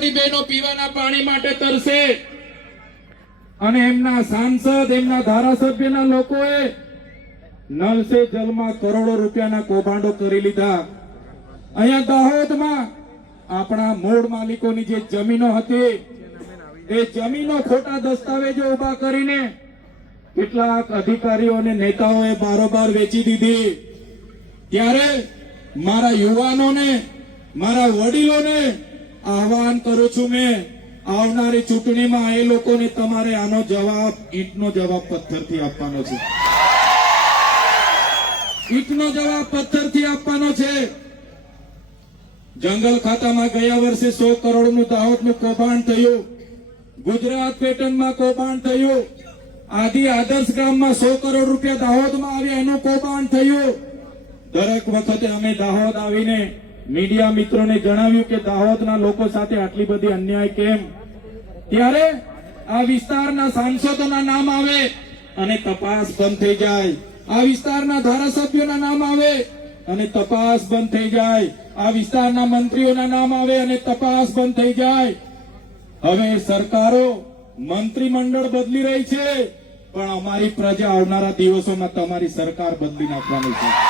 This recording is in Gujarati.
ઝૂંપડી બહેનો પીવાના પાણી માટે તરસે અને એમના સાંસદ એમના ધારાસભ્યના લોકોએ નલ સે જલમાં કરોડો રૂપિયાના કૌભાંડો કરી લીધા। અહીંયા દાહોદમાં આપણા મૂળ માલિકોની જે જમીનો હતી એ જમીનો ખોટા દસ્તાવેજો ઉભા કરીને કેટલાક અધિકારીઓ અને નેતાઓએ બારોબાર વેચી દીધી। ત્યારે મારા યુવાનોને મારા વડીલોને આહવાન કરું છું મેં, આવનારી ચૂંટણીમાં એ લોકોને તમારે આનો જવાબ ઈંટનો જવાબ પથ્થરથી આપવાનો છે। ઈંટનો જવાબ પથ્થરથી આપવાનો છે। જંગલ ખાતામાં ગયા વર્ષે 100 કરોડનું દાહોદનું કૌભાંડ થયું, ગુજરાત પેટર્નમાં કૌભાંડ થયું, આદિ આદર્શ ગ્રામમાં 100 કરોડ રૂપિયા દાહોદમાં આવ્યા એનું કૌભાંડ થયું। દરેક વખતે અમે દાહોદ આવીને મીડિયા મિત્રોને જણાવ્યું કે દાહોદના લોકો સાથે આટલી બધી અન્યાય કેમ? ત્યારે આ વિસ્તારના સાંસદોના નામ આવે અને તપાસ બંધ થઈ જાય, આ વિસ્તારના ધારાસભ્યોના નામ આવે અને તપાસ બંધ થઈ જાય, આ વિસ્તારના મંત્રીઓના નામ આવે અને તપાસ બંધ થઈ જાય। હવે સરકારો મંત્રીમંડળ બદલી રહી છે, પણ અમારી પ્રજા આવનારા દિવસોમાં તમારી સરકાર બદલી નાખવાની છે।